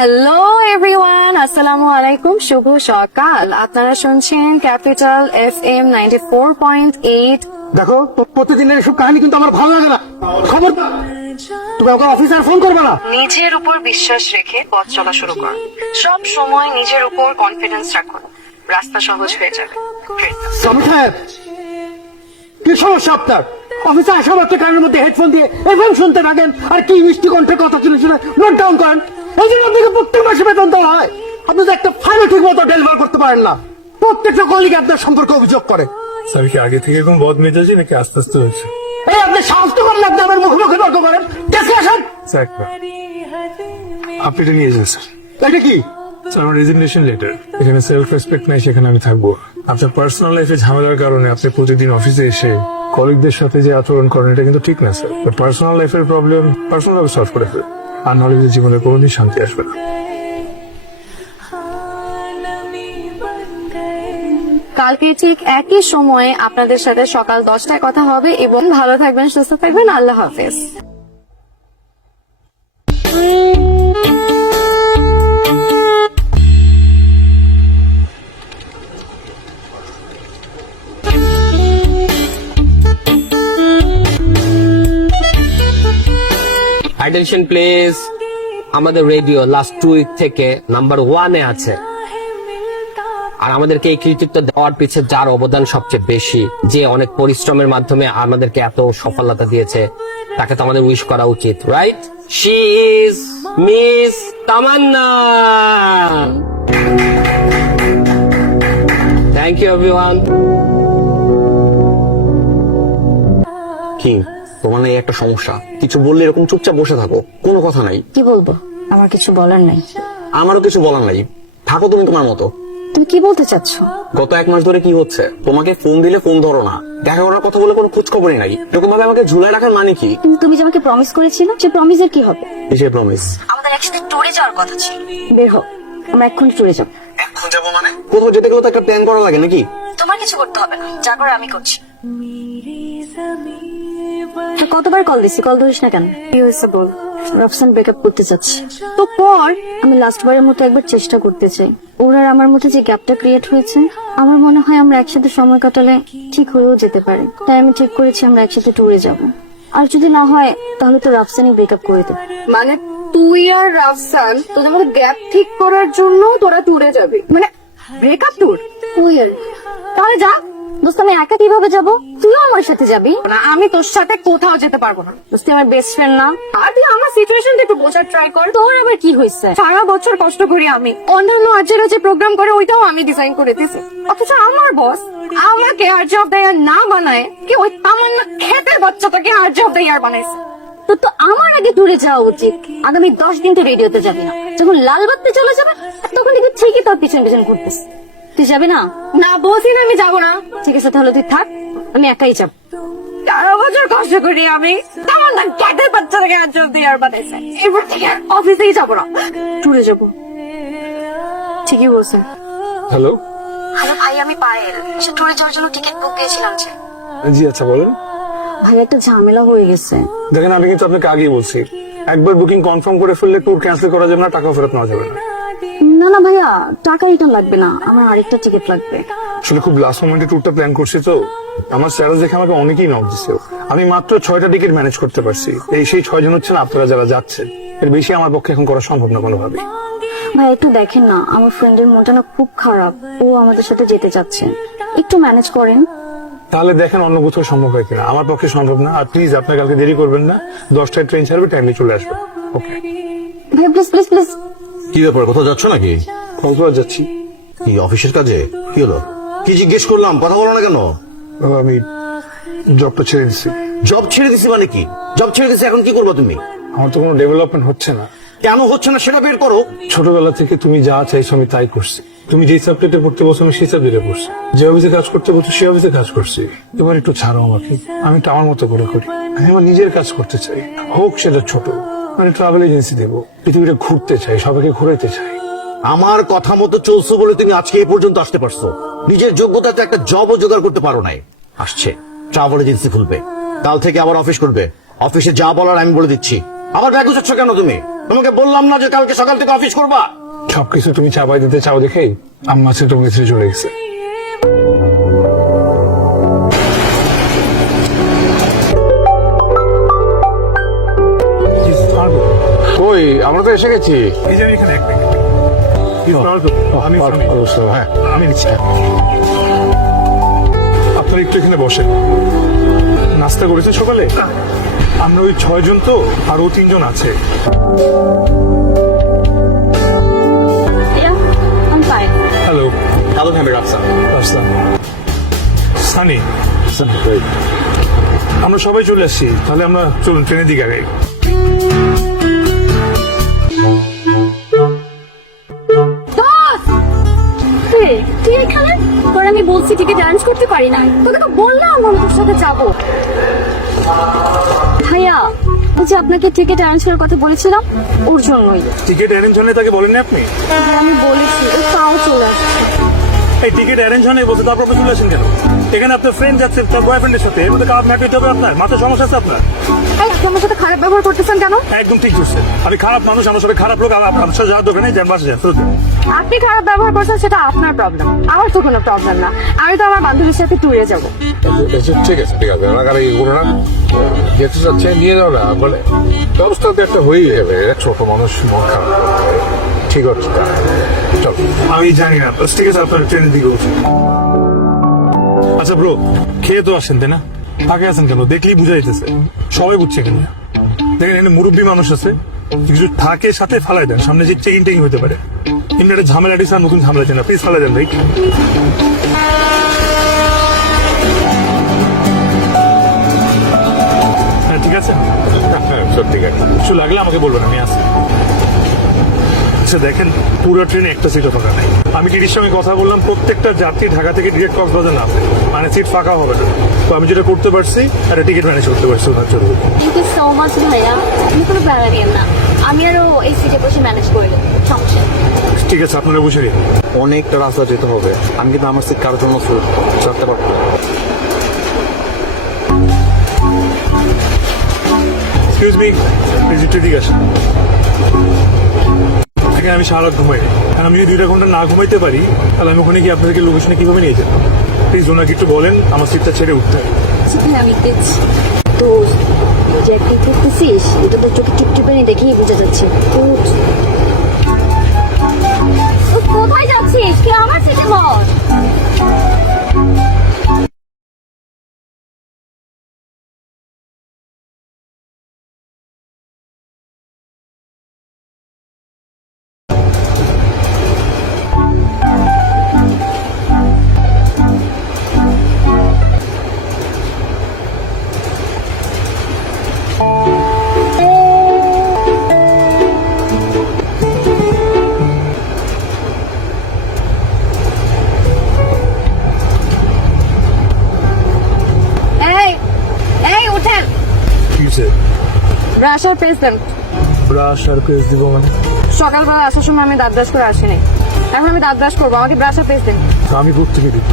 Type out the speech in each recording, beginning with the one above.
Hello everyone, আসসালামু আলাইকুম, শুভ সকাল। আপনারা শুনছেন ক্যাপিটাল FM 94.8। দেখো, প্রতিদিনের এসব কাহিনী কিন্তু আমার ভালো লাগে না। খবর তুমি ওকে অফিসার ফোন করবে না। নিজের উপর বিশ্বাস রেখে পথ চলা শুরু করুন। সব সময় নিজের উপর কনফিডেন্স রাখুন, রাস্তা সহজ হয়ে যাবে। স্বামী সাহেব, কি সমস্যা আপনার? অফিসে আসা মাত্র কানের মধ্যে হেডফোন দিয়ে এফএম শুনতে থাকেন আর কি মিষ্টি কণ্ঠে কথা শুনে শুনে নোট ডাউন করেন। এই জন্য আপনাকে প্রত্যেক মাসে বেতন দেওয়া হয়। আপনি তো একটা ফাইল ঠিক মতো ডেলিভার করতে পারেন না। প্রত্যেকটা কলিগ আপনার সম্পর্কে অভিযোগ করে। স্যার কি আগে থেকে এরকম বদ মেজাজি নাকি আস্তে আস্তে হয়েছে? এই আপনি সাহস তো করেন, আপনি আমার মুখে মুখে তর্ক করেন। কাছে আসেন স্যার আপনি এটা নিয়ে যান স্যার। এটা কি? স্যার আমার রেজিগনেশন লেটার। এখানে সেলফ রেসপেক্ট নাই, সেখানে আমি থাকবো। আপনার পার্সোনাল লাইফে ঝামেলার কারণে আপনি প্রতিদিন অফিসে এসে কলিগদের সাথে যে আচরণ করেন, এটা কিন্তু ঠিক না স্যার। পার্সোনাল লাইফের প্রবলেম পার্সোনাল ভাবে সলভ করে ফেল, আর নাহলে জীবনে কোনোদিন শান্তি আসবে না। কালকে ঠিক একই সময়ে আপনাদের সাথে সকাল 10টায় কথা হবে এবং ভালো থাকবেন, সুস্থ থাকবেন। আল্লাহ হাফেজ। অ্যাটেনশন প্লিজ, আমাদের রেডিও লাস্ট 2 উইক থেকে নাম্বার 1-এ আছে। আর আমাদেরকে এই কৃতিত্ব দেওয়ার পিছে যার অবদান সবচেয়ে বেশি, যে অনেক পরিশ্রমের মাধ্যমে আমাদেরকে এত সফলতা দিয়েছে, তাকে তো আমাদের উইশ করা উচিত, right? She is miss Tamanna. Thank you everyone. কি তোমার এই একটা সমস্যা? কিছু বললে এরকম চুপচাপ বসে থাকো, কোনো কথা নাই। কি বলবো? আমার কিছু বলার নাই। আমারও কিছু বলার নাই, থাকো তুমি তোমার মতো। তুমি কি বলতে চাচ্ছ? গত 1 মাস ধরে কি হচ্ছে? তোমাকে ফোন দিলে ফোন ধরো না, দেখা করার কথা বলে কোনো খোঁজ খবরই নাই। এরকম ভাবে আমাকে ঝুলাই রাখার মানে কি? কিন্তু তুমি যে আমাকে প্রমিস করেছিলে, সে প্রমিসের কি হবে? কিসের প্রমিস? আমাদের একসাথে ট্যুরে যাওয়ার কথা ছিল। বের হও, আমরা এক্ষুনি ট্যুরে যাব। এখন যাবো মানে? কোথাও যেতে গেলে তো একটা প্ল্যান করা লাগে নাকি? তোমার কিছু করতে হবে না, যা করে আমি করছি। কতবার কল দিছি, কল ধরিস না কেন? কি হয়েছে বল। রফসান ব্রেকআপ করতে চাচ্ছে তো পর। আমি লাস্ট বারের মতো একবার চেষ্টা করতে চাই। ওর আর আমার মধ্যে যে গ্যাপটা ক্রিয়েট হয়েছে, আমার মনে হয় আমরা একসাথে সময় কাটালে ঠিক হয়েও যেতে পারে। তাই আমি ঠিক করেছি আমরা একসাথে ট্যুরে যাব। আর যদি না হয় তাহলে তো রাফসানই ব্রেকআপ করে দেবে। মানে তুই আর রাফসান তোদের মধ্যে গ্যাপ ঠিক করার জন্য তোরা ট্যুরে যাবি? মানে ব্রেকআপ ট্যুর? ওই আর তাহলে যা দোস্ত। আমি একা কিভাবে যাবো? তুইও আমার সাথে যাবি না? আমি তোর সাথে কোথাও যেতে পারবো না দোস্ত, আমার বেস্ট ফ্রেন্ড না? আর তুই আমার সিচুয়েশনটা একটু বোঝার ট্রাই কর। তোর আবার কি হয়েছে? সারা বছর কষ্ট করি আমি, অন্যান্য আর্যেরা যে প্রোগ্রাম করে ওইটাও আমি ডিজাইন করে দিয়েছি, অথচ আমার বস আমাকে আর্য অফ দ্য ইয়ার না বানায় কি ওই তামান্না খেতের বাচ্চাটাকে আর্য অফ দ্য ইয়ার বানাইছে। তো তো আমার আগে ট্যুরে যাওয়া উচিত। আগামী 10 দিন তো রেডিওতে যাবি না। যখন লাল বাত্তি চলে যাবে তখন কিন্তু ঠিকই তোর পিছন পিছন ঘুরতেছে। তুই যাবি না? না বলছি না আমি যাবো না। ঠিক আছে তাহলে তুই থাক, আমি একাই যাব। 13 বছর কষ্ট করি আমি, তেমন না ক্যাটের বাচ্চাটাকে আজল দিয়ে আর বানাইছে। এরপর থেকে অফিসেই যাবো না, ট্যুরে যাবো। ঠিকই বলছে। হ্যালো হ্যালো ভাই, আমি পায়েল। সে ট্যুরে যাওয়ার জন্য টিকিট বুক দিয়েছিলাম যে। জি আচ্ছা বলেন। ভাই একটা ঝামেলা হয়ে গেছে। দেখেন আমি কিন্তু আপনাকে আগেই বলছি, একবার বুকিং কনফার্ম করে ফেললে ট্যুর ক্যান্সেল করা যাবে না, টাকা ফেরত নেওয়া যাবে না। না না ভাইয়া, টাকা রিটার্ন লাগবে না, আমার আরেকটা টিকিট লাগবে। আসলে খুব লাস্ট মোমেন্টে ট্যুরটা প্ল্যান করছি তো, আমার স্ট্যাটাস দেখে আমাকে অনেকেই নক দিচ্ছে। আমি মাত্র 6টা টিকিট ম্যানেজ করতে পারছি। সেই 6 জন হচ্ছেন আপনারা যারা যাচ্ছেন। এর বেশি আমার পক্ষে এখন করা সম্ভব না কোনোভাবে। ভাই একটু দেখেন না, আমার ফ্রেন্ডের মনটা না খুব খারাপ, ও আমাদের সাথে যেতে চাচ্ছে, একটু ম্যানেজ করেন। তাহলে দেখেন অন্য কোথাও সম্ভব হয় কিনা। আমার পক্ষে সম্ভব না। আর প্লিজ আপনার কালকে দেরি করবেন না, 10টায় ট্রেন ছাড়বে, টাইমে চলে আসবে। ওকে ভাই প্লিজ প্লিজ প্লিজ। কি ব্যাপার, কোথাও যাচ্ছ নাকি? কক্সবাজার যাচ্ছি। কি অফিসের কাজে? কি হলো? কি জিজ্ঞেস করলাম, কথা বলো না কেন? বাবা আমি জবটা ছেড়ে দিচ্ছি। জব ছেড়ে দিছি মানে কি? জব ছেড়ে দিছি, এখন কি করবা তুমি? আমার তো কোনো ডেভেলপমেন্ট হচ্ছে না। কেন হচ্ছে না সেটা বের করো। ছোটবেলা থেকে তুমি যা চাইছো আমি তাই করছি। তুমি যে সাবজেক্টে পড়তে বসো আমি সেই সাবজেক্টে পড়ছি, যে অফিসে কাজ করতে বলছো সেই অফিসে কাজ করছি। এবার একটু ছাড়ো আমাকে, আমি একটু আমার মতো করে করি। আমি আমার নিজের কাজ করতে চাই, হোক সেটা ছোট। আমি ট্রাভেল এজেন্সি দেবো, পৃথিবীটা ঘুরতে চাই, সবাইকে ঘুরাইতে চাই। আমার কথা মতো চলছো বলে তুমি আজকে এ পর্যন্ত আসতে পারছো। নিজের যোগ্যতাতে একটা জবও জোগাড় করতে পারো নাই। আসছে ট্রাভেল এজেন্সি খুলবে, কাল থেকে আবার অফিস করবে। অফিসে যা বলার আমি বলে দিচ্ছি। আবার ব্যাগ গুছাচ্ছ কেন তুমি? তোমাকে বললাম না যে কালকে সকাল থেকে অফিস করবা? সবকিছু তুমি চাপাই দিতে চাও দেখেই আম্মা আজকে তোমাকে ছেড়ে চলে গেছে। কই, আমরা তো এসে গেছি। এই যে আমি এখানে এক মিনিট। হ্যাঁ, আমি নিচ্ছি। আপনারা একটু এখানে বসেন। নাস্তা করেছে সকালে? আমরা ওই 6 জন তো, আর ও 3 জন আছে। হ্যালো। হ্যালো, আমি রাফসান। রাফসান। সানি। আমরা সবাই চলে আসছি, তাহলে আমরা চলুন ট্রেনের দিকে আগে। তুই এখানে? তোর আমি বলছি টিকিট অ্যারেঞ্জ করতে পারি না, তোকে তো বললাম আমি তোর সাথে যাবো। ভাইয়া, ওই যে আপনাকে টিকিট অ্যারেঞ্জ করার কথা বলেছিলাম, ওর জন্যই। টিকিট অ্যারেঞ্জ হলে তাকে বলেননি আপনি? আমি বলেছি, ও তাও চলে আসছে। এই টিকিট অ্যারেঞ্জ হয়নি বলতে তারপর আপনি চলে আসেন কেন? এখানে আপনার ফ্রেন্ড যাচ্ছে তার বয়ফ্রেন্ডের সাথে, এর মধ্যে কাজ না করতে হবে আপনার? মাথায় সমস্যা আছে আপনার? এই, আপনি আমার সাথে খারাপ ব্যবহার করতেছেন কেন? একদম ঠিক করছেন। আমি খারাপ মানুষ, আমার সাথে খারাপ লোক, আপনার সাথে যাওয়ার দোকানে যান, বাসে যান। আপনি খারাপ ব্যবহার করছেন সেটা আপনার প্রবলেম, আমার তো কোনো প্রবলেম না। আমি তো আমার বান্ধবীর সাথে ট্যুরে যাবো। ঠিক আছে, ঠিক আছে, আমার গাড়ি এগুলো না যেতে চাচ্ছে নিয়ে যাও না, মানে ব্যবস্থা তো একটা হয়েই যাবে। ছোট মানুষ, মন খারাপ। ঠিক আছে, চল। আমি জানি না, ঠিক আছে, আপনার ট্রেনের দিকে উঠুন। আচ্ছা ব্রো, খেয়ে তো আসেন তাই না? আগে আসেন কেন? দেখলেই বুঝা যেতেছে, সবাই বুঝছে এখানে। দেখেন এখানে মুরব্বী মানুষ আছে, কিছু থাকে সাথে ফালাই দেন, সামনে যে চেইন টেইন হতে পারে। এমনি একটা ঝামেলা দিচ্ছে, আর নতুন ঝামেলা চাই না, প্লিজ ফালাই দেন ভাই। হ্যাঁ ঠিক আছে, হ্যাঁ, সত্যি কথা। কিছু লাগলে আমাকে বলবেন, আমি আসি। আচ্ছা দেখেন, পুরো ট্রেনে একটা সিটও ফাঁকা নেই। আমি টিটির সঙ্গে কথা বললাম, প্রত্যেকটা যাত্রী ঢাকা থেকে ডিরেক্ট কক্সবাজার নামবে, মানে সিট ফাঁকা হবে না। তো আমি যেটা করতে পারছি, একটা টিকিট ম্যানেজ করতে পারছি ওনার জন্য। থ্যাংক ইউ সো মাচ ভাইয়া, আমি কোনো প্যারা নিয়েন না, আমি আরো এই সিটে বসে ম্যানেজ করে দেবো, সমস্যা নেই। ঠিক আছে, আপনারা বসে নিন। অনেকটা রাস্তা যেতে হবে, আমি কিন্তু আমার সিট কারোর জন্য ছাড়তে পারবো না। এক্সকিউজ মি, প্লিজ একটু এদিকে আসেন। এখানে আমি সারা রাত ঘুমাই, আর আমি যদি 2 ঘন্টা না ঘুমাইতে পারি, তাহলে আমি ওখানে গিয়ে আপনাদেরকে লোকেশনে কিভাবে নিয়ে যাবো? প্লিজ ওনাকে একটু বলেন আমার সিটটা ছেড়ে উঠতে হবে। সেখানে আমি দেখছি তো, তুই যে একদিন করতেছিস এটা তো চোখে টিপটিপানি দেখেই বোঝা যাচ্ছে। তো কোথায় যাচ্ছিস? কি আমার সিটে বস। এই ওঠেন, কি হয়েছে? ব্রাশ আর পেস্ট দেন। ব্রাশ আর পেস্ট দিব মানে? সকালবেলা আসার সময় আমি দাঁত ব্রাশ করে আসিনি, এখন আমি দাঁত ব্রাশ করবো, আমাকে ব্রাশ আর পেস্ট দেন। আমি কোথেকে দিব?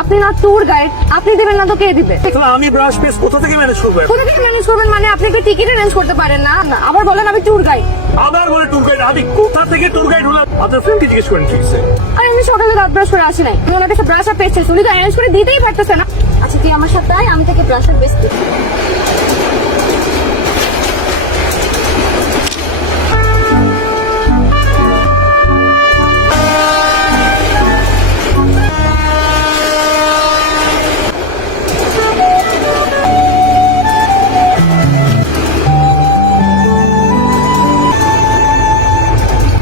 আপনি না ট্যুর গাইড, আপনি দিবেন না তো কে দিবে? তাহলে আমি ব্রাশ পেস্ট কোথা থেকে ম্যানেজ করবো? কোথা থেকে ম্যানেজ করবেন মানে? আপনি কি টিকিট অ্যারেঞ্জ করতে পারেন না? না, আবার বলেন আমি ট্যুর গাইড। আবার বলে ট্যুর গাইড? আমি কোথা থেকে ট্যুর গাইড হলাম? আপনার ফ্রেন্ডকে জিজ্ঞেস করেন ঠিক আছে। আরে আমি সকালে দাঁত ব্রাশ করে আসি নাই, আমি ওনার কাছে ব্রাশ আর পেস্ট চাইছি, উনি তো অ্যারেঞ্জ করে দিতেই পারতেছে না। আচ্ছা তুই আমার সাথে আয়, আমি তোকে ব্রাশ আর পেস্ট দিই।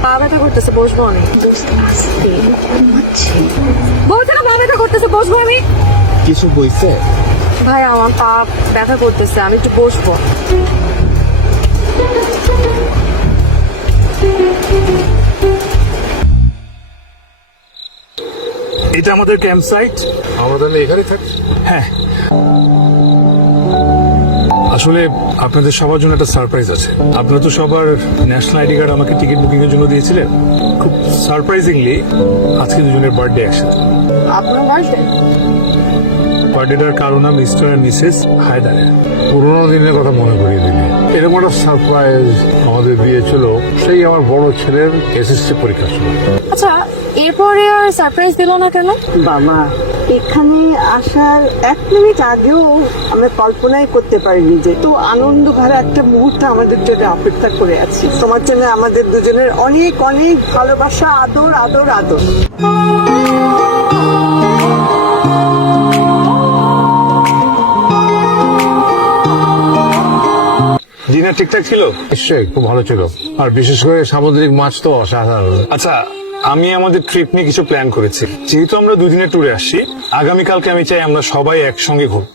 পা ব্যথা করতেছে, বসবো আমি। বলছে না পা ব্যথা করতেছে, বসবো আমি। কিছু বইছে? ভাই আমার পা ব্যথা করতেছে, আমি একটু বসবো। এটা আমাদের ক্যাম্প সাইট। আমরা তাহলে এখানে থাকি। হ্যাঁ, আসলে আপনাদের সবার জন্য একটা সারপ্রাইজ আছে। আপনারা তো সবার ন্যাশনাল আইডি কার্ড আমাকে টিকিট বুকিং এর জন্য দিয়েছিলেন। খুব সারপ্রাইজিংলি আজকে দুজনের বার্থডে একসাথে। আপনার বার্থডে? বার্থডেটার কারণ মিস্টার এন্ড মিসেস হায়দার। পুরোনো দিনের কথা মনে করিয়ে দিলি। এরকম একটা সারপ্রাইজ আমাদের দিয়েছিল সেই আমার বড় ছেলের এসএসসি পরীক্ষা ছিল। আচ্ছা, এরপরে আর সারপ্রাইজ দিল না কেন? বাবা, এখানে আসার 1 মিনিট আগেও আমরা কল্পনাই করতে পারিনি যে তো আনন্দ ভরা একটা মুহূর্ত আমাদের জন্য অপেক্ষা করে আছে। তোমার জন্য আমাদের দুজনের অনেক অনেক ভালোবাসা, আদর আদর আদর। ডিনার ঠিকঠাক ছিল? নিশ্চয়ই খুব ভালো ছিল, আর বিশেষ করে সামুদ্রিক মাছ তো অসাধারণ। আচ্ছা, আমি আমাদের ট্রিপ নিয়ে কিছু প্ল্যান করেছি। যেহেতু আমরা 2 দিনের ট্যুরে আসছি, আগামীকালকে আমি চাই আমরা সবাই একসঙ্গে ঘুরব।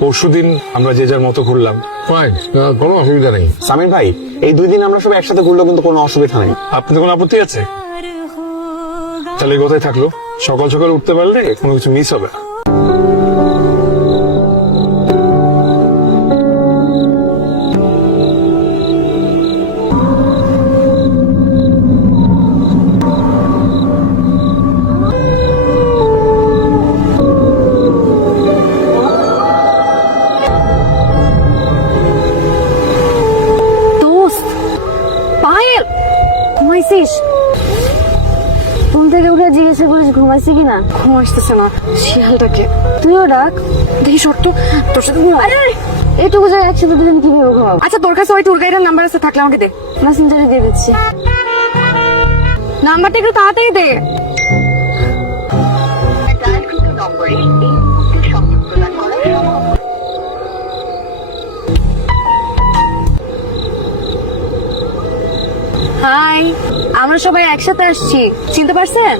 পরশুদিন আমরা যে যার মতো ঘুরলাম। ফাইন, কোনো অসুবিধা নেই। সামির ভাই, এই 2 দিন আমরা সব একসাথে ঘুরলেও কিন্তু কোনো অসুবিধা নেই। আপনাদের কোনো আপত্তি আছে? তাহলে কোথায় থাকলো, সকাল সকাল উঠতে পারলে কোনো কিছু মিস হবে না। দোস্ত, পায়েল, ঘুমাইছিস? ঘুম থেকে উঠে জিজ্ঞাসা করিস ঘুমাইছি কিনা? ঘুম আসতেছে না। শিয়ালটাকে তুইও ডাক দেখি। সত্য তোর সাথে ঘুম? আরে এটুকু জায়গায় একসাথে দিলে আমি কিভাবে ঘুমাবো? আচ্ছা, তোর কাছে ওই ট্যুর গাইডের নাম্বার আছে, থাকলে আমাকে দে। মেসেঞ্জারে দিয়ে দিচ্ছি। নাম্বারটা একটু তাড়াতাড়ি দে। হাই, আমরা সবাই একসাথে আসছি, চিনতে পারছেন?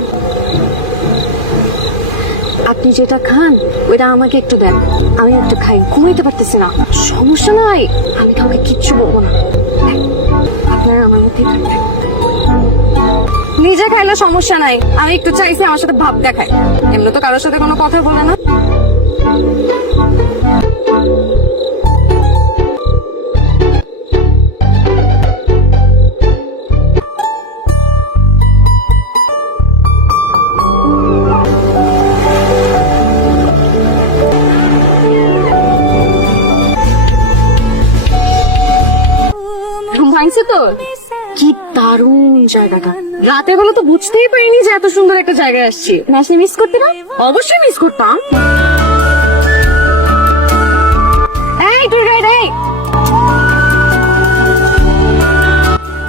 আপনি যেটা খান ওইটা আমাকে একটু দেন, আমি একটু খাই। ঘুমাইতে পারতেছি না। সমস্যা নাই, আমি কাউকে কিচ্ছু বলবো না। আপনারা আমার মধ্যে নিজে খাইলে সমস্যা নাই, আমি একটু চাইছি আমার সাথে ভাব দেখায়। এমনি তো কারোর সাথে কোনো কথা বলে না। তো কি দারুণ জায়গাটা। রাতের বেলা তো বুঝতেই পারিনি যে এত সুন্দর একটা জায়গায় আসছি। ম্যাচে মিস করতে না? অবশ্যই মিস করতাম। এই ট্যুর গাইড, এই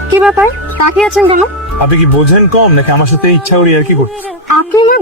কি ব্যাপার, তাকিয়ে আছেন কেন? আপনি কি বোঝেন কম নাকি আমার সাথে ইচ্ছা করি আর কি করতে? আপনি আমার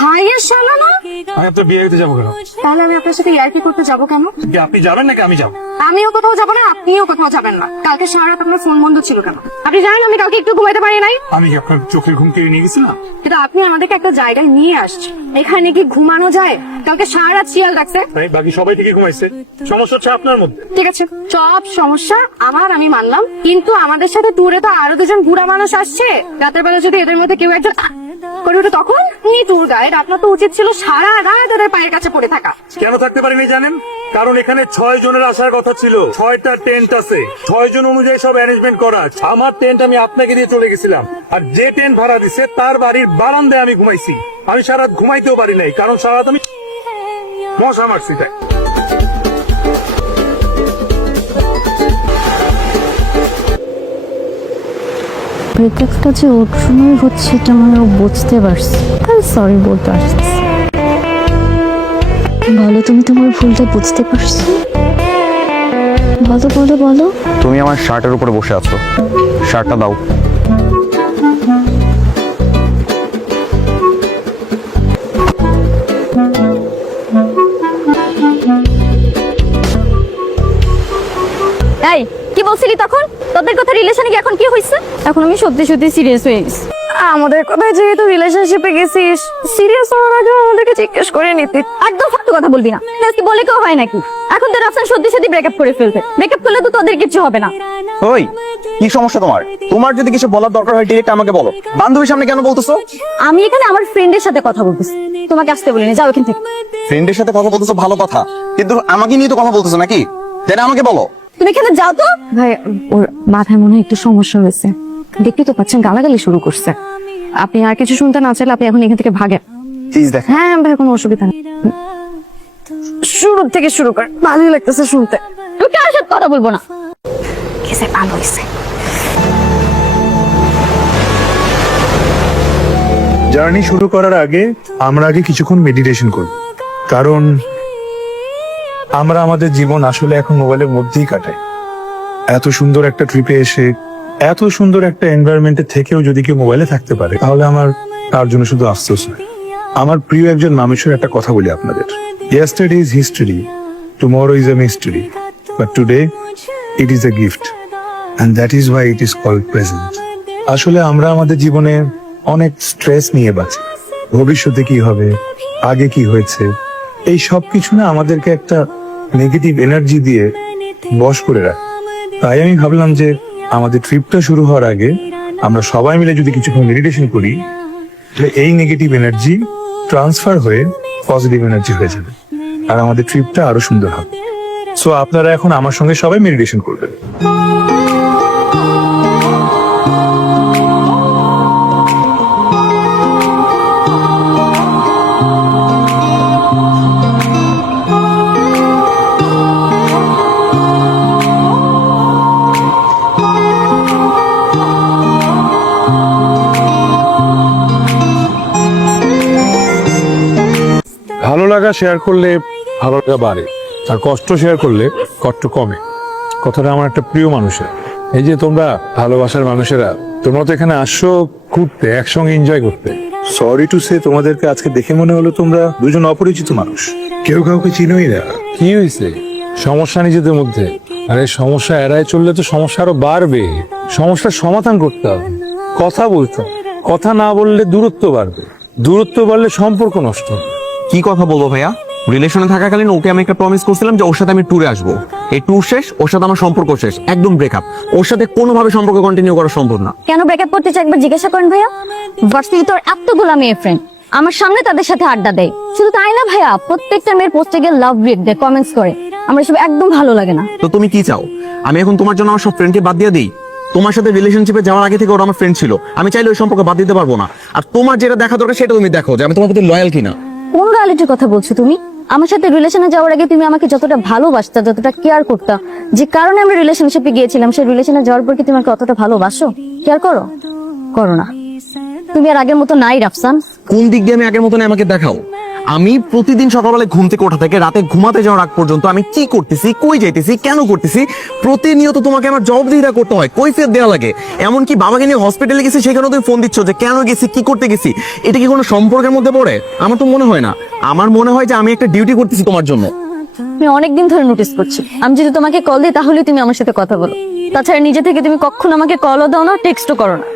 ভাইয়ের শালা না? আমি আপনার বিয়ে হতে যাবো কেন? তাহলে আমি আপনার সাথে ইয়ার্কি করতে যাবো কেন? কি আপনি যাবেন নাকি আমি যাবো? আমিও কোথাও যাবো না, আপনিও কোথাও যাবেন না। কালকে সারা রাত আপনার ফোন বন্ধ ছিল কেন? আপনি জানেন আমি কালকে একটু ঘুমাইতে পারি নাই। আমি কি আপনার চোখের ঘুম কেড়ে নিয়ে গেছিলাম? কিন্তু আপনি আমাদেরকে একটা জায়গায় নিয়ে আসছেন, এখানে কি ঘুমানো যায়? কালকে সারা রাত শিয়াল ডাকছে। তাই বাকি সবাই থেকে ঘুমাইছে, সমস্যা হচ্ছে আপনার মধ্যে। ঠিক আছে, সব সমস্যা আমার, আমি মানলাম। কিন্তু আমাদের সাথে ট্যুরে তো আরো 2জন বুড়া মানুষ আসছে। রাতের বেলা যদি এদের মধ্যে কেউ একজন করে ওঠে তখন ট্যুর গাইড আপনার তো উচিত ছিল সারা রাত ওদের পায়ের কাছে পড়ে থাকা। কেন থাকতে পারিনি জানেন? কারণ এখানে 6 জনের আসার কথা ছিল। 6টা টেন্ট আছে, 6 জন অনুযায়ী সব অ্যারেঞ্জমেন্ট করা। আমার টেন্ট আমি আপনাকে দিয়ে চলে গেছিলাম, আর যে টেন্ট ভাড়া দিছে তার বাড়ির বারান্দায় আমি ঘুমাইছি। আমি সারা রাত ঘুমাইতেও পারি নাই, কারণ সারা রাত আমি মশা মারছি। তাই ব্রেকআপটা যে ওর সময় হচ্ছে এটা মানে ও বুঝতে পারছি। আমি সরি বলতে আসতেছি। বলো, তুমি তোমার ভুলটা বুঝতে পারছো? বলো বলো বলো। তুমি আমার শার্টের উপরে বসে আছো, শার্টটা দাও। এই কি বলছিলি তখন? তোদের কথা রিলেশনে কি এখন কি হইছে? এখন আমি সত্যি সত্যি সিরিয়াস হয়ে গেছি। আমাদের কথা যেহেতু রিলেশনশিপে গেছিস, সিরিয়াস হওয়ার আগে আমাদেরকে জিজ্ঞেস করে নিতে। একদম ফালতু কথা বলবি না, আজকে বলে কেউ হয় নাকি? এখন তো রাফসান সত্যি সত্যি ব্রেকআপ করে ফেলবে। ব্রেকআপ করলে তো তোদের কিছু হবে না। ওই কি সমস্যা তোমার? তোমার যদি কিছু বলার দরকার হয় ডিরেক্ট আমাকে বলো, বান্ধবীর সামনে কেন বলতেছো? আমি এখানে আমার ফ্রেন্ডের সাথে কথা বলতেছি, তোমাকে আসতে বলিনি। যাও এখান থেকে। ফ্রেন্ডের সাথে কথা বলতেছো ভালো কথা, কিন্তু আমাকে নিয়ে তো কথা বলতেছো নাকি? তাই না, আমাকে বলো। তুমি এখানে যাও তো। ভাই, ওর মাথায় মনে হয় একটু সমস্যা হয়েছে। দেখতে তো পাচ্ছেন গালাগালি শুরু করছে। আপনি আর কিছু শুনতে না চাইলে আপনি এখন এখান থেকে ভাগেন। প্লিজ দেখ। হ্যাঁ ভাই, কোনো অসুবিধা নেই। শুরু থেকে শুরু কর, ভালোই লাগতেছে শুনতে। আমি কার সাথে কথা বলবো না, কিসে ভালো হইছে। জার্নি শুরু করার আগে আমরা আগে কিছুক্ষণ মেডিটেশন করব, কারণ আমরা আমাদের জীবন আসলে এখন মোবাইলের মধ্যেই কাটাই। এত সুন্দর একটা ট্রিপে এসে এত সুন্দর একটা এনভায়রনমেন্টে থেকেও যদি কেউ মোবাইলে থাকতে পারে, তাহলে আমার তার জন্য শুধু আফসোস নয়। আমার প্রিয় একজন মানুষের একটা কথা বলি আপনাদের, yesterday is history, tomorrow is a mystery, but today it is a gift and that is why it is called present. আসলে আমরা আমাদের জীবনে অনেক স্ট্রেস নিয়ে বাঁচি, ভবিষ্যতে কি হবে, আগে কি হয়েছে, এই সব কিছু না আমাদেরকে একটা নেগেটিভ এনার্জি দিয়ে বশ করে রাখে। তাই আমি ভাবলাম যে আমাদের ট্রিপটা শুরু হওয়ার আগে আমরা সবাই মিলে যদি কিছুক্ষণ মেডিটেশন করি, তাহলে এই নেগেটিভ এনার্জি ট্রান্সফার হয়ে পজিটিভ এনার্জি হয়ে যাবে আর আমাদের ট্রিপটা আরো সুন্দর হবে। সো আপনারা এখন আমার সঙ্গে সবাই মেডিটেশন করবেন। ভালো লাগা শেয়ার করলে ভালো লাগা বাড়ে, আর কষ্ট শেয়ার করলে কষ্ট কমে। কথাটা আমার একটা প্রিয় মানুষের। এই যে তোমরা ভালোবাসার মানুষেরা, তোমরা তো এখানে আসছো ঘুরতে, একসঙ্গে এনজয় করতে। সরি টু সে, তোমাদেরকে আজকে দেখে মনে হলো তোমরা দুজন অপরিচিত মানুষ, কেউ কাউকে চিনোই না। কি হয়েছে? সমস্যা নিজেদের মধ্যে, আর এই সমস্যা এড়ায় চললে তো সমস্যা আরো বাড়বে। সমস্যার সমাধান করতে হবে, কথা বলতে হবে। কথা না বললে দূরত্ব বাড়বে, দূরত্ব বাড়লে সম্পর্ক নষ্ট হবে। কি কথা বলবো ভাইয়া? রিলেশনে থাকাকালীন ওকে আমি একটা প্রমিস করছিলাম যে ওর সাথে আমি ট্যুরে আসবো। এই ট্যুর শেষ, ওর সাথে আমার সম্পর্ক শেষ, একদম ব্রেকআপ। ওর সাথে কোনোভাবে সম্পর্ক কন্টিনিউ করা সম্ভব না। কেন ব্রেকআপ করতে চাই একবার জিজ্ঞাসা করেন ভাইয়া। ভার্সিটি তোর এতগুলো মেয়ে ফ্রেন্ড, আমার সামনে তাদের সাথে আড্ডা দেয়। শুধু তাই না ভাইয়া, প্রত্যেকটা মেয়ের পোস্টে গিয়ে লাভ রিট দেয়, কমেন্টস করে। আমার এসব একদম ভালো লাগে না। তো তুমি কি চাও? আমি এখন তোমার জন্য আমার সব ফ্রেন্ডকে বাদ দিয়ে দিই? তোমার সাথে রিলেশনশিপে যাওয়ার আগে থেকে ওরা আমার ফ্রেন্ড ছিল, আমি চাইলে ওই সম্পর্ক বাদ দিতে পারবো না। আর তোমার যেটা দেখা দরকার সেটা তুমি দেখো, যে আমি তোমার প্রতি লয়াল কিনা। কোন রিয়ালিটির কথা বলছো তুমি? আমার সাথে রিলেশনে যাওয়ার আগে তুমি আমাকে যতটা ভালোবাসতা, যতটা কেয়ার করতা, যে কারণে আমরা রিলেশনশিপে গিয়েছিলাম, সেই রিলেশনে যাওয়ার পর কি তুমি আমাকে অতটা ভালোবাসো, কেয়ার করো? করো না। তুমি আর আগের মতো নাই রাফসান। কোন দিক দিয়ে আমি আগের মতন আমাকে দেখাও? আমি প্রতিদিন সকালবেলায় ঘুম থেকে ওঠা থেকে রাতে ঘুমাতে যাওয়ার আগ পর্যন্ত আমি কি করতেছি, কই যাইতেছি, কেন করতেছি, প্রতিনিয়ত তোমাকে আমার জবাবদিহিতা করতে হয়, কৈফিয়ত দেওয়া লাগে। এমনকি বাবাকে নিয়ে হসপিটালে গেছি, সেখানেও তুমি ফোন দিচ্ছ যে কেন গেছি, কি করতে গেছি। এটা কি কোনো সম্পর্কের মধ্যে পড়ে? আমার তো মনে হয় না। আমার মনে হয় যে আমি একটা ডিউটি করতেছি তোমার জন্য। আমি অনেকদিন ধরে নোটিস করছি, আমি যদি তোমাকে কল দিই তাহলে তুমি আমার সাথে কথা বলো। তাছাড়া নিজে থেকে তুমি কখনো আমাকে কলও দাও না, টেক্সটও করো না।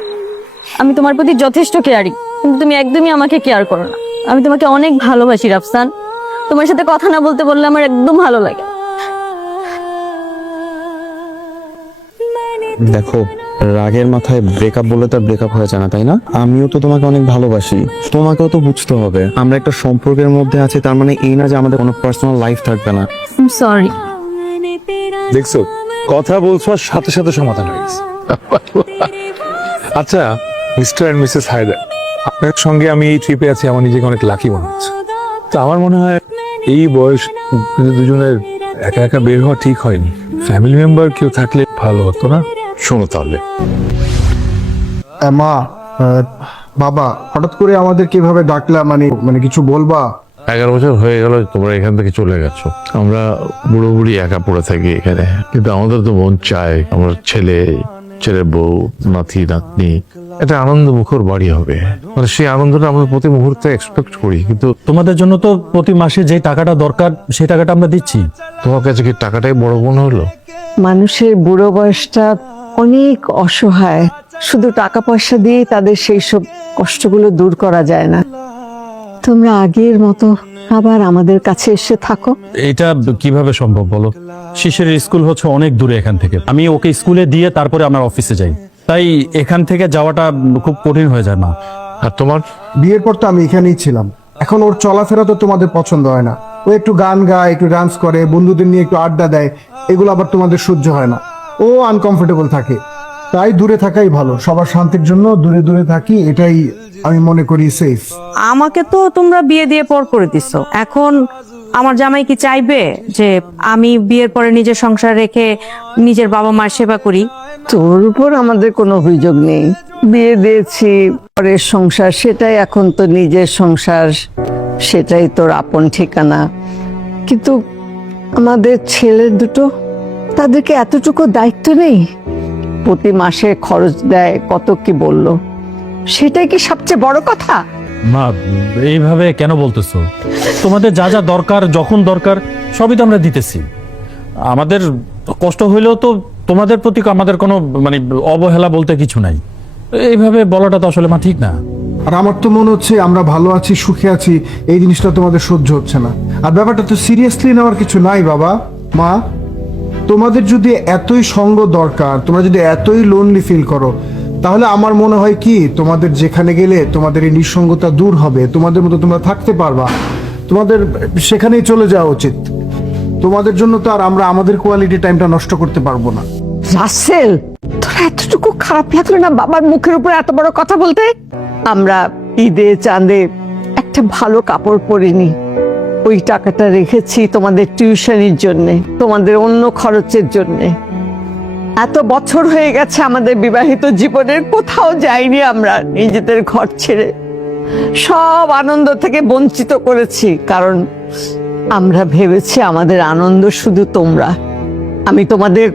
আমি তোমার প্রতি যথেষ্ট কেয়ারিং, কিন্তু তুমি একদমই আমাকে কেয়ার করো না। আমি তোমাকে অনেক ভালোবাসি রাফসান, তোমার সাথে কথা না বলতে বললে আমার একদম ভালো লাগে। দেখো, রাগের মাথায় ব্রেকআপ বললে তার ব্রেকআপ হয়ে যায় না, তাই না? আমিও তো তোমাকে অনেক ভালোবাসি, তোমাকেও তো বুঝতে হবে। আমরা একটা সম্পর্কের মধ্যে আছি, তার মানে এই না যে আমাদের কোনো পার্সোনাল লাইফ থাকবে না। সরি। দেখছো, কথা বলছো আর সাথে সাথে সমাধান হয়ে গেছে। আচ্ছা মিস্টার এন্ড মিসেস হায়দার, আপনার সঙ্গে আমি এই ট্রিপে আছি, আমার নিজেকে অনেক লাকি মনে হচ্ছে। তো আমার মনে হয় এই বয়স দুজনের একা একা বের হওয়া ঠিক হয়নি, ফ্যামিলি মেম্বার কেউ থাকলে ভালো হতো না? শোনো তাহলে, মা, বাবা, হঠাৎ করে আমাদের কিভাবে ডাকলা? মানে কিছু বলবা? 11 বছর হয়ে গেল তোমরা এখান থেকে চলে গেছো। আমরা বুড়ো বুড়ি একা পড়ে থাকি এখানে, কিন্তু আমাদের তো মন চায় আমার ছেলের বউ, নাতি নাতনি একটা আনন্দ মুখর বাড়ি হবে। মানে সেই আনন্দটা আমরা প্রতি মুহূর্তে এক্সপেক্ট করি, কিন্তু তোমাদের জন্য তো প্রতি মাসে যে টাকাটা দরকার সেই টাকাটা আমরা দিচ্ছি। তোমার কাছে কি টাকাটাই বড় মনে হলো? মানুষের বুড়ো বয়সটা অনেক অসহায়, শুধু টাকা পয়সা দিয়ে তাদের সেই সব কষ্টগুলো দূর করা যায় না। তোমরা আগের মতো আবার আমাদের কাছে এসে থাকো। এটা কিভাবে সম্ভব বলো? শিশিরের স্কুল হচ্ছে অনেক দূরে এখান থেকে, আমি ওকে স্কুলে দিয়ে তারপরে আমার অফিসে যাই, তাই এখান থেকে যাওয়াটা খুব কঠিন হয়ে যায়। না, আর তোমার? বিয়ের পর তো আমি এখানেই ছিলাম, এখন ওর চলাফেরা তো তোমাদের পছন্দ হয় না। ও একটু গান গায়, একটু ডান্স করে, বন্ধুদের নিয়ে একটু আড্ডা দেয়, এগুলো আবার তোমাদের সহ্য হয় না। ও আনকমফোর্টেবল থাকে, তাই দূরে থাকাই ভালো। সবার শান্তির জন্য দূরে দূরে থাকি, এটাই আমি মনে করি সেফ। আমাকে তো তোমরা বিয়ে দিয়ে পর করে দিছো, এখন আমার জামাই কি চাইবে যে আমি বিয়ের পরে নিজের সংসার রেখে নিজের বাবা মার সেবা করি? তোর উপর আমাদের কোনো অভিযোগ নেই। বিয়ে দিয়েছি, পরের সংসার, সেটাই এখন তো নিজের সংসার, সেটাই তোর আপন ঠিকানা। কিন্তু আমাদের ছেলে দুটো, তাদেরকে এতটুকু দায়িত্ব নেই? প্রতি মাসে খরচ দেয়, কত কি বললো, সেটাই কি সবচেয়ে বড় কথা? মা, এইভাবে কেন বলতেছো? তোমাদের যা যা দরকার, যখন দরকার, সবই তো আমরা দিতেছি। আমাদের কষ্ট হইলেও তো তোমাদের প্রতি আমাদের কোনো মানে অবহেলা বলতে কিছু নাই। এইভাবে বলাটা তো আসলে মা ঠিক না। আর আমার তো মনে হচ্ছে আমরা ভালো আছি, সুখে আছি, এই জিনিসটা তোমাদের সহ্য হচ্ছে না। আর ব্যাপারটা তো সিরিয়াসলি নেওয়ার কিছু নাই বাবা মা। তোমাদের যদি এতই সঙ্গ দরকার, তোমরা যদি এতই লোনলি ফিল করো, তাহলে আমার মনে হয় কি তোমাদের যেখানে গেলে তোমাদের এই নিঃসঙ্গতা দূর হবে, তোমাদের মতো তোমরা থাকতে পারবা, তোমাদের সেখানেই চলে যাওয়া উচিত। তোমাদের জন্য তো আর আমরা আমাদের কোয়ালিটি টাইমটা নষ্ট করতে পারবো না। রাসেল, তোর এতটুকু খারাপ লাগলো না বাবার মুখের উপর এত বড় কথা বলতে? আমরা ঈদে চাঁদে একটা ভালো কাপড় পরিনি, ওই টাকাটা রেখেছি তোমাদের টিউশনির জন্যে, তোমাদের অন্য খরচের জন্যে। এত বছর হয়ে গেছে আমাদের বিবাহিত জীবনের, কোথাও যাইনি আমরা নিজেদের ঘর ছেড়ে, সব আনন্দ থেকে বঞ্চিত করেছি, কারণ আমরা ভেবেছি আমাদের আনন্দ শুধু তোমরা। আমি তোমাদের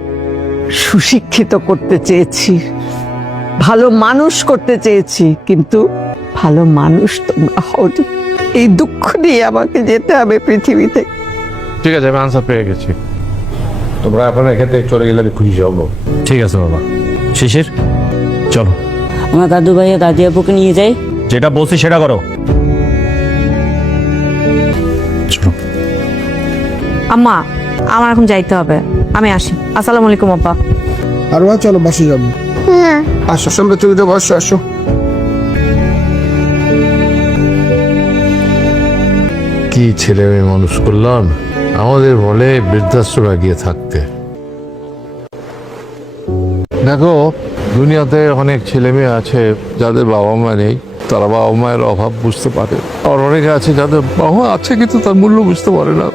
সুশিক্ষিত করতে চেয়েছি, ভালো মানুষ করতে চেয়েছি, কিন্তু ভালো মানুষ তোমরা হওনি। এই দুঃখ নিয়ে আমাকে যেতে হবে পৃথিবীতে। ঠিক আছে, আমি আনসার পেয়ে গেছি। তোমরা এখন এখান থেকে চলে গেলে আমি খুশি হবো। ঠিক আছে বাবা। শিশির, চলো। আমার দাদু ভাই দাদি আপুকে নিয়ে যাই। যেটা বলছি সেটা করো। চলো। আম্মা, আমার এখন যাইতে হবে, আমি আসি। আসসালামু আলাইকুম আব্বা। আর চলো বাসে যাবো। আসো, আমরা চলে যাবো, আসো আসো। কি ছেলে মেয়ে মানুষ করলাম, আমাদের বলে বৃদ্ধাশ্রমে গিয়ে থাকতে। দেখো, দুনিয়াতে অনেক ছেলে মেয়ে আছে যাদের বাবা মা নেই, তারা বাবা মায়ের অভাব বুঝতে পারে। আর অনেকে আছে যাদের বাবা মা আছে কিন্তু তার মূল্য বুঝতে পারে না।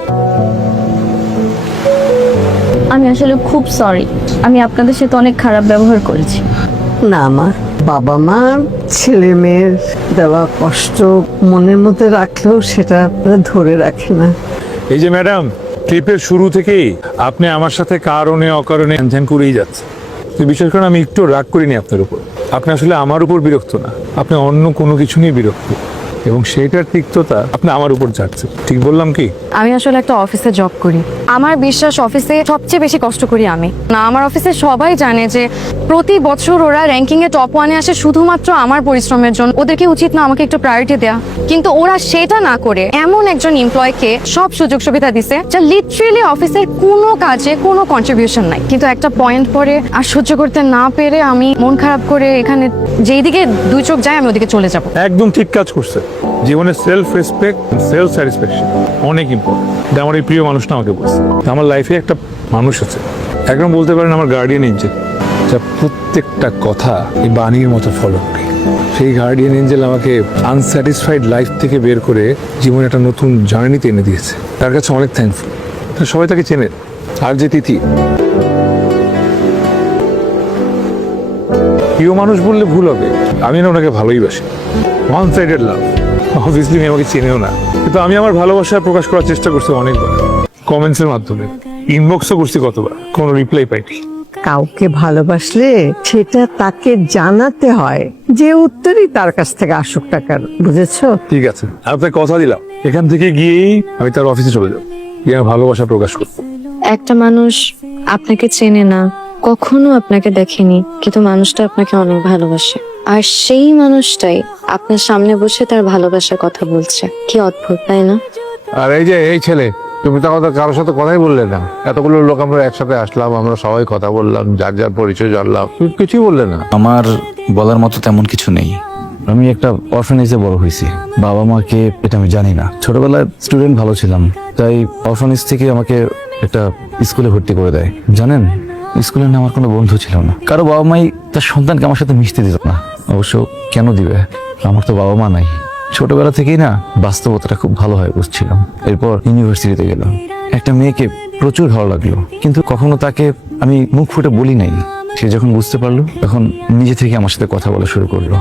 আমি আসলে খুব সরি, আমি আপনাদের সাথে অনেক খারাপ ব্যবহার করেছি। না, আমার বাবা মা ছেলে মেয়ের দেওয়া কষ্ট মনের মধ্যে রাখলেও সেটা ধরে রাখে না। এই যে ম্যাডাম, ট্রিপের শুরু থেকেই আপনি আমার সাথে কারণে অকারণে ধ্যান করেই যাচ্ছে। তো বিশেষ করে আমি একটু রাগ করিনি আপনার উপর। আপনি আসলে আমার উপর বিরক্ত না, আপনি অন্য কোনো কিছু নিয়ে বিরক্ত, এবং সেইটার তিক্ততা আপনি আমার উপর যাচ্ছে। ঠিক বললাম কি? আমি আসলে একটা অফিসে জব করি, আমার বিশ্বাস অফিসে সবচেয়ে বেশি কষ্ট করি আমি। না, আমার অফিসে সবাই জানে যে প্রতি বছর ওরা র্যাঙ্কিং এ টপ 1-এ আসে শুধুমাত্র আমার পরিশ্রমের জন্য। ওদেরকে উচিত না আমাকে একটু প্রায়োরিটি দেয়া? কিন্তু ওরা সেটা না করে এমন একজন এমপ্লয়কে সব সুযোগ সুবিধা দিছে যা লিটারেলি অফিসের কোনো কাজে কোনো কন্ট্রিবিউশন নাই। কিন্তু একটা পয়েন্ট পরে আর সহ্য করতে না পেরে আমি মন খারাপ করে এখানে যেই দিকে দুই চোখ যায় আমি ওদিকে চলে যাব। একদম ঠিক কাজ করছে। জীবনে সেলফ রেসপেক্ট, সেলফ স্যাটিসফ্যাকশন অনেক ইম্পর্টেন্ট। এটা আমার এই প্রিয় মানুষটা আমাকে বলছে। আমার লাইফে একটা মানুষ আছে, একদম বলতে পারেন আমার গার্ডিয়ান এঞ্জেল, যা প্রত্যেকটা কথা এই বাণীর মতো ফলো করে। সেই গার্ডিয়ান এঞ্জেল আমাকে আনস্যাটিসফাইড লাইফ থেকে বের করে জীবনে একটা নতুন জার্নিতে এনে দিয়েছে। তার কাছে অনেক থ্যাঙ্কফুল। সবাই তাকে চেনে। আর যে তিথি, প্রিয় মানুষ বললে ভুল হবে, আমি না ওনাকে ভালোই বাসি। ওয়ান সাইডেড লাভ। অবভিয়াসলি উনি আমাকে চেনেও না, কিন্তু আমি আমার ভালোবাসা প্রকাশ করার চেষ্টা করছি অনেকবার, কমেন্টসের মাধ্যমে, ইনবক্সও করছি কতবার, কোনো রিপ্লাই পাইনি। কাউকে ভালোবাসলে সেটা তাকে জানাতে হয়, যে উত্তরই তার কাছ থেকে আসুক টাকার, বুঝেছো? ঠিক আছে, আপনাকে কথা দিলাম, এখান থেকে গিয়েই আমি তার অফিসে চলে যাবো, গিয়ে আমার ভালোবাসা প্রকাশ করবো। একটা মানুষ আপনাকে চেনে না, কখনো আপনাকে দেখেনি, কিন্তু মানুষটা আপনাকে অনেক ভালোবাসে, আর সেই মানুষটাই আপনার সামনে বসে তার ভালোবাসার কথা বলছে। কি অদ্ভুত, তাই না? আর এই যে এই ছেলে, তুমি তো আমাদের কারোর সাথে কথাই বললে না। এতগুলো লোক আমরা একসাথে আসলাম, আমরা সবাই কথা বললাম, যার যার পরিচয় জানলাম, তুমি কিছুই বললে না। আমার বলার মতো তেমন কিছু নেই। আমি একটা অরফানেজে বড় হয়েছি, বাবা মাকে এটা আমি জানি না। ছোটবেলায় স্টুডেন্ট ভালো ছিলাম, তাই অরফানেজ থেকে আমাকে একটা স্কুলে ভর্তি করে দেয়। জানেন, স্কুলে না আমার কোনো বন্ধু ছিল না, কারো বাবা মাই তার সন্তানকে আমার সাথে মিশতে দিত না। অবশ্য কেন দিবে, আমার তো বাবা মা নাই। ছোটবেলা থেকেই না বাস্তবতাটা খুব ভালোভাবে বুঝছিলাম। এরপর ইউনিভার্সিটিতে গেলাম, একটা মেয়েকে প্রচুর ভালো লাগলো, কিন্তু কখনো তাকে আমি মুখ ফুটে বলি নাই। সে যখন বুঝতে পারলো তখন নিজে থেকে আমার সাথে কথা বলা শুরু করলো।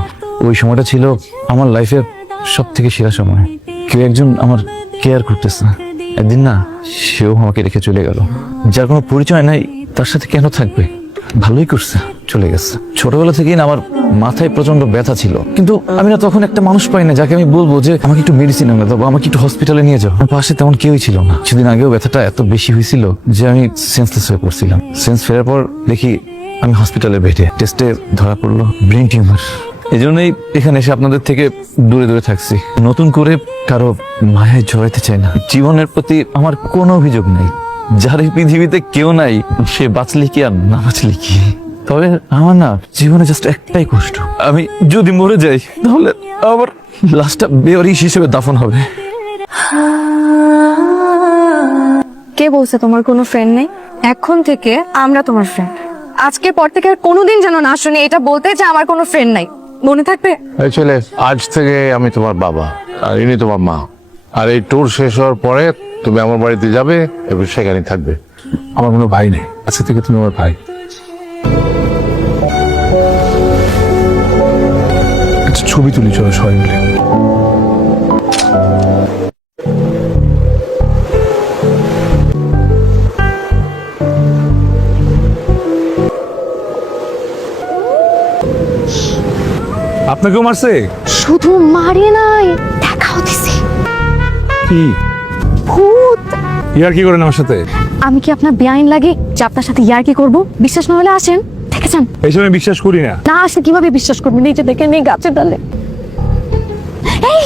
ওই সময়টা ছিল আমার লাইফের সব থেকে সেরা সময়। কেউ একজন আমার কেয়ার করতেছে। একদিন না সেও আমাকে রেখে চলে গেল। যার কোনো পরিচয় নাই তার সাথে কেন থাকবে? ভালোই করছে, চলে গেছে। ছোটবেলা থেকেই না আমার মাথায় প্রচন্ড ব্যথা ছিল, কিন্তু আমি না তখন একটা মানুষ পাই না যাকে আমি বলবো যে আমাকে একটু মেডিসিন এনে দাও বা আমাকে একটু হসপিটালে নিয়ে যাও। আমার পাশে তেমন কেউই ছিল না। সেদিন আগেও ব্যথাটা এত বেশি হয়েছিল যে আমি সেন্সলেস হয়ে পড়ছিলাম। সেন্স ফেরার পর দেখি আমি হসপিটালে বেডে, টেস্টে ধরা পড়লো ব্রেন টিউমার। এই জন্যই এখানে এসে আপনাদের থেকে দূরে দূরে থাকছি। নতুন করে কারো মায়ায় জড়াইতে চাই না। জীবনের প্রতি আমার কোনো অভিযোগ নেই। যার এই পৃথিবীতে কেউ নাই, সে বাঁচলে কি আর না বাঁচলে কি। তবে আমার না জীবনে জাস্ট একটাই কষ্ট, আমি যদি মরে যাই তাহলে আবার লাশটা বেওয়ারিশ হিসেবে দাফন হবে। কে বলছে তোমার কোনো ফ্রেন্ড নেই? এখন থেকে আমরা তোমার ফ্রেন্ড। আজকের পর থেকে আর কোনোদিন যেন না শুনি এটা বলতে যে আমার কোনো ফ্রেন্ড নাই। মনে থাকবে? এই ছেলে, আজ থেকে আমি তোমার বাবা আর ইনি তোমার মা। আর এই ট্যুর শেষ হওয়ার পরে তুমি আমার বাড়িতে যাবে এবং সেখানেই থাকবে। আমার কোনো ভাই নেই, আজকে থেকে তুমি আমার ভাই। একটা ছবি তুলি চলো সবাই মিলে। আপনাকেও মারছে? শুধু মারি নাই, দেখাও দিছি। কি ভূত। ইয়ার কি করেন আমার সাথে? আমি কি আপনার বেআইন লাগে যে আপনার সাথে ইয়ার কি করবো? বিশ্বাস না হলে আসেন, দেখেছেন? এইসব আমি বিশ্বাস করি না। না আসলে কিভাবে বিশ্বাস করবেন? এই যে দেখে নেই গাছের ডালে। এই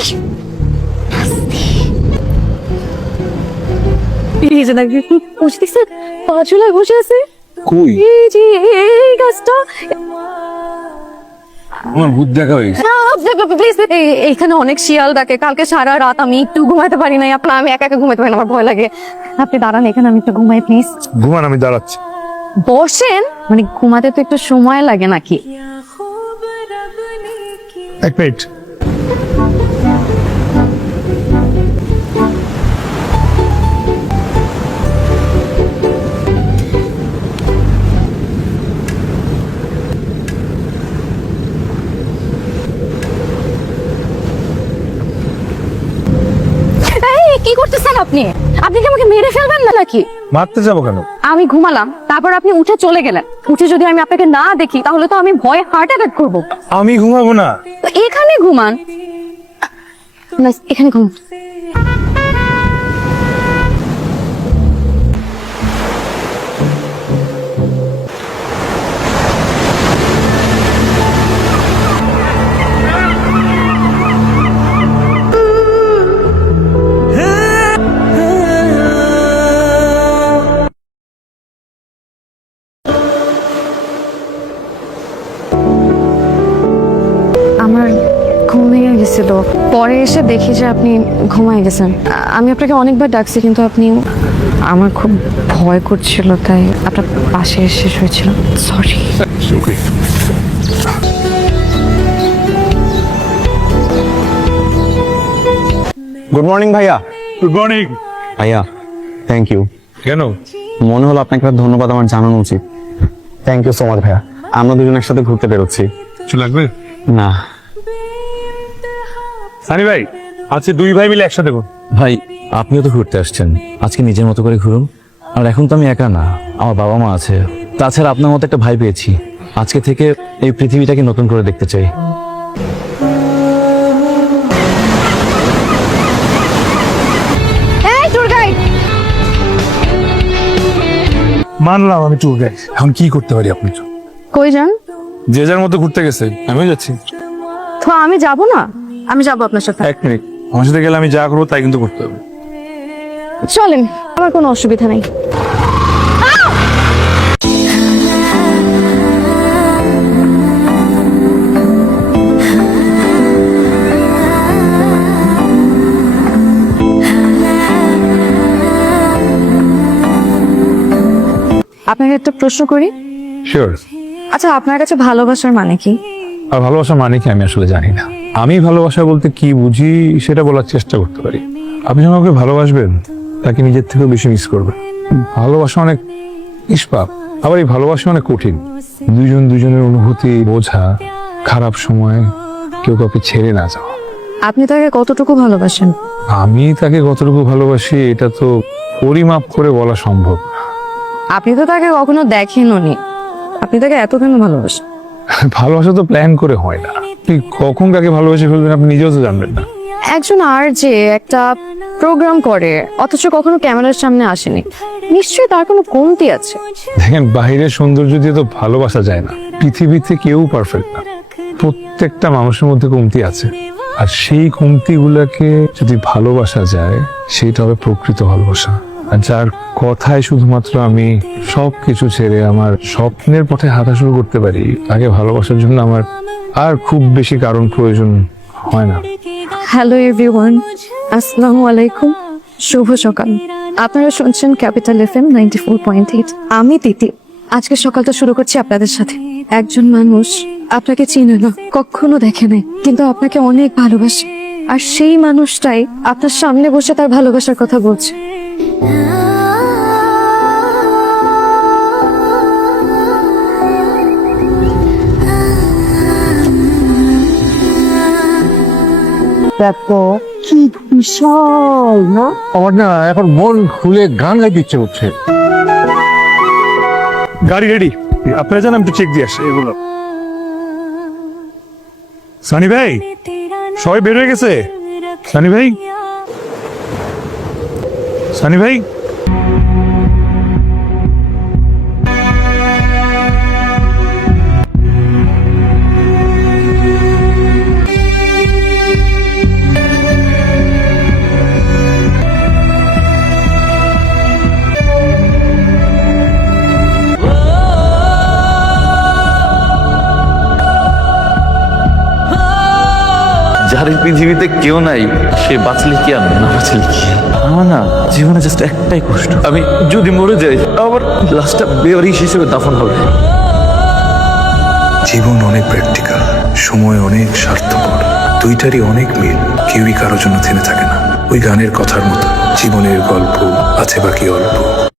এই যে দেখি বসে দেখছেন, পা ঝুলায় বসে আছে। কই? এই যে এই গাছটা। আমার ভূত দেখা হয়েছে। প্লিজ, এইখানে অনেক শিয়াল ডাকে। কালকে সারা রাত আমি একটু ঘুমাতে পারি নাই। আমি একা একা ঘুমাতে পারি না, আমার ভয় লাগে। আপনি দাঁড়ান এখানে, আমি একটু ঘুমাই প্লিজ। ঘুমান, আমি দাঁড়াচ্ছি। বসেন, মানে ঘুমাতে তো একটু সময় লাগে নাকি? এক মিনিট। এই কি করতেছেন আপনি? আপনি কি আমাকে মেরে ফেলবেন না নাকি? মারতে যাবো কেন? আমি ঘুমালাম, তারপর আপনি উঠে চলে গেলেন। উঠে যদি আমি আপনাকে না দেখি তাহলে তো আমি ভয়ে হার্ট অ্যাটাক করবো। আমি ঘুমাবো না। তো এখানে ঘুমান না, এখানে ঘুমান। আমার ঘুম ভেঙে গেছিল, পরে এসে দেখি যে আপনি ঘুমায় গেছেন। আমি আপনাকে অনেকবার ডাকছি কিন্তু আপনি, আমার খুব ভয় করছিল তাই আপনার পাশে এসে শুয়েছিলাম। সরি। গুড মর্নিং ভাইয়া। Good morning. ভাইয়া থ্যাংক ইউ। কেন? মনে হলো আপনাকে ধন্যবাদ আমার জানানো উচিত। থ্যাংক ইউ সো মাচ ভাইয়া। আমরা দুজন একসাথে ঘুরতে বেরোচ্ছি। কিছু লাগবে? না সানি ভাই, আজকে দুই ভাই মিলে একসাথে ঘুর। ভাই, আপনিও তো ঘুরতে আসছেন, আজকে নিজের মতো করে ঘুরুন। আর এখন তো আমি একা না, আমার বাবা মা আছে। তাছাড়া আপনার মতো একটা ভাই পেয়েছি। আজকে থেকে এই পৃথিবীটাকে নতুন করে দেখতে চাই। এই ট্যুর গাইড, মানলাম আমি ট্যুর গাইড, এখন কি করতে পারি আপনি? কই যান? যে যার মতো ঘুরতে গেছে, আমিও যাচ্ছি। তো আমি যাব না? আমি যাব আপনার সাথে। এক মিনিট, আমার সাথে গেলে আমি যা করবো তাই কিন্তু করতে হবে। চলেন, আমার কোনো অসুবিধা নেই। আপনাকে একটা প্রশ্ন করি। শিওর। আচ্ছা, আপনার কাছে ভালোবাসার মানে কি? আর ভালোবাসা মানে কি আমি আসলে জানি না। আমি ভালোবাসা বলতে কি বুঝি সেটা বলার চেষ্টা করতে পারি। আপনি যখন আমাকে ভালোবাসবেন তাকে নিজের থেকেও বেশি মিস করবেন। ভালোবাসা অনেক নিষ্পাপ, আবার এই ভালোবাসা অনেক কঠিন। দুজন দুজনের অনুভূতি বোঝা, খারাপ সময় কেউ কাউকে ছেড়ে না যাওয়া। আপনি তাকে কতটুকু ভালোবাসেন? আমি তাকে কতটুকু ভালোবাসি এটা তো পরিমাপ করে বলা সম্ভব না। আপনি তো তাকে কখনো দেখেনওনি, আপনি তাকে এত কেন ভালোবাসেন? ভালোবাসা তো প্ল্যান করে হয় না। আপনি কখন কাকে ভালোবেসে ফেলবেন আপনি নিজেও তো জানবেন না। একজন আর যে একটা প্রোগ্রাম করে অথচ কখনো ক্যামেরার সামনে আসেনি, নিশ্চয়ই তার কোনো কমতি আছে। দেখেন, বাইরের সৌন্দর্য দিয়ে তো ভালোবাসা যায় না। পৃথিবীতে কেউ পারফেক্ট না, প্রত্যেকটা মানুষের মধ্যে কমতি আছে। আর সেই কমতি গুলাকে যদি ভালোবাসা যায় সেটা হবে প্রকৃত ভালোবাসা। আর যার কথায় শুধুমাত্র আমি সবকিছু ছেড়ে আমার স্বপ্নের পথে হাঁটা শুরু করতে পারি, তাকে ভালোবাসার জন্য আমার আর খুব বেশি কারণ প্রয়োজন হয় না। হ্যালো এভরিওয়ান, আসসালামু আলাইকুম, শুভ সকাল। আপনারা শুনছেন ক্যাপিটাল FM 94.8। আমি তিতি। আজকে সকালটা শুরু করছি আপনাদের সাথে। একজন মানুষ আপনাকে চিনে না, কখনো দেখে নাই, কিন্তু আপনাকে অনেক ভালোবাসে। আর সেই মানুষটাই আপনার সামনে বসে তার ভালোবাসার কথা বলছে। দেখো কি বিশাল না? আমার না এখন মন খুলে গান গাইতে ইচ্ছে করছে। গাড়ি রেডি, আপনারা জানেন আমি তো চেক দিয়ে আসি এগুলো। সানি ভাই, সবাই বের হয়ে গেছে? সানি ভাই, সানি ভাই, যার এই পৃথিবীতে কেউ নাই, সে বাঁচলে কি আর না বাঁচলে কি? আমার না জীবনে জাস্ট একটাই কষ্ট, আমি যদি মরে যাই আমার লাশটা বেওয়ারিশ হিসেবে দাফন হবে। জীবন অনেক প্র্যাকটিক্যাল, সময় অনেক স্বার্থপর, দুইটারই অনেক মিল, কেউই কারোর জন্য থেমে থাকে না। ওই গানের কথার মতো জীবনের গল্প আছে বাকি অল্প।